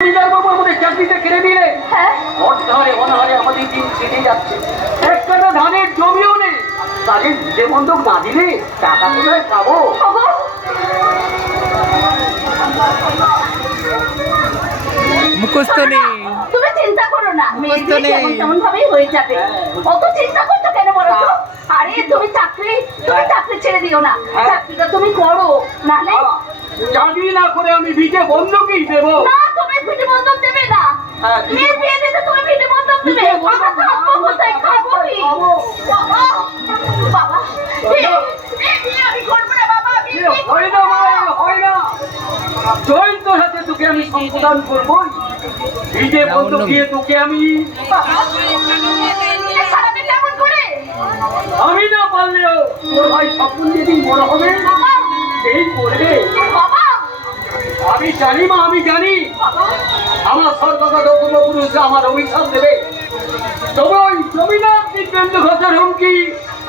বাবু আমাদের চাকরিটা কেড়ে নিলে। হ্যাঁ, অর্ধারে অনাহারে আমাদের দিন কেটে যাচ্ছে। এক কাটা ধানের জমিও নেই। তাদের নিজে বন্ধক না দিলে টাকা কোথায় পাবো? ওগো, মুখস্থ নেই। তুমি চিন্তা করো না, মেয়ে মুখস্থ নেই। যেমন তেমন ভাবেই হয়ে যাবে। অত চিন্তা করছো কেন বলো তো? আরে তুমি চাকরি ছেড়ে দিও না, চাকরিটা তুমি করো, নালে চাকরি না করে আমি ভিটে বন্ধকই দেবো। না, তুমি ভিটে বন্ধক দেবে না। মেয়ে বিয়ে দিতে তুমি ভিটে বন্ধক দেবে? বাবা থাকবো কোথায়, খাবো কি? বাবা, বাবা, এই বিয়ে আমি করবো না বাবা, আমি বিয়ে করবো হয় না মা, হয় না। জয়ন্ত হাতে তোকে আমি সম্প্রদান করবো। ভিটে বন্ধক দিয়ে তোকে আমি সারাদিন কেমন করে? আমি না পারলেও তোর ভাই স্বপ্ন যেদিন বড় হবে সেই করবে। বাবা, আমি জানি মা, আমি জানি আমার সরকার পূর্বপুরুষরা আমার অভিশাপ দেবে। তবে ওই জমিদার দিব্যেন্দু ঘোষের হুমকি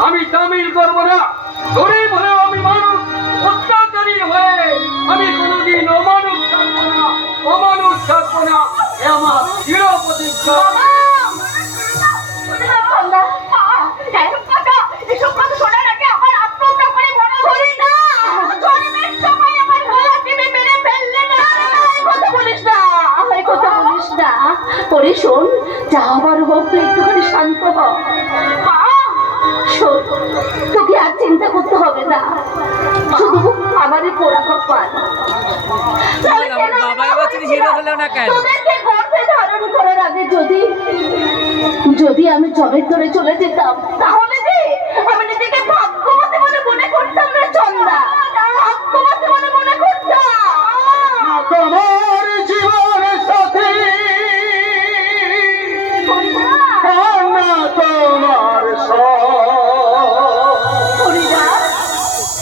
আমি তামিল করবো না। গরিব হলেও আমি মানুষ, অত্যাচারী হয়ে আমি কোনোদিন অমানুষ থাকবো না, অমানুষ থাকবো না। এ আমার দৃঢ় প্রতিজ্ঞা। এসব কথা শোনার আগে আমার আত্মহত্যা করে মনে হলি না। জন্মের সময় আমার গলা টিপে মেরে ফেললে না। এই কথা বলিস না, এই কথা বলিস না। পরে শোন, যা আবার হোক, তুই একটুখানি শান্ত হ। মা, শোন, তোকে আর চিন্তা করতে হবে না, শুধু আমারই পোড়া কপাল। আমার বাবা এবছর হিরো হলো না কেন? তোদেরকে গর্ভে ধারণ করার আগে যদি আমি জবের ধরে চলে যেতাম, তাহলে যে আমি নিজেকে ভাগ্যবতী বলে মনে করতাম রে চন্দা, ভাগ্যবতী বলে মনে করতাম। তোমার জীবনের সাথে না তোমার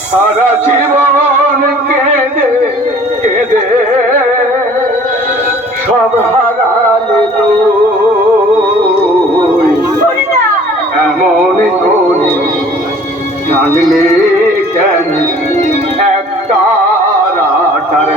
সারা জীবন কেঁদে কেঁদে সব হারালে তুই এমন করে জানলে কেন একটা রাটার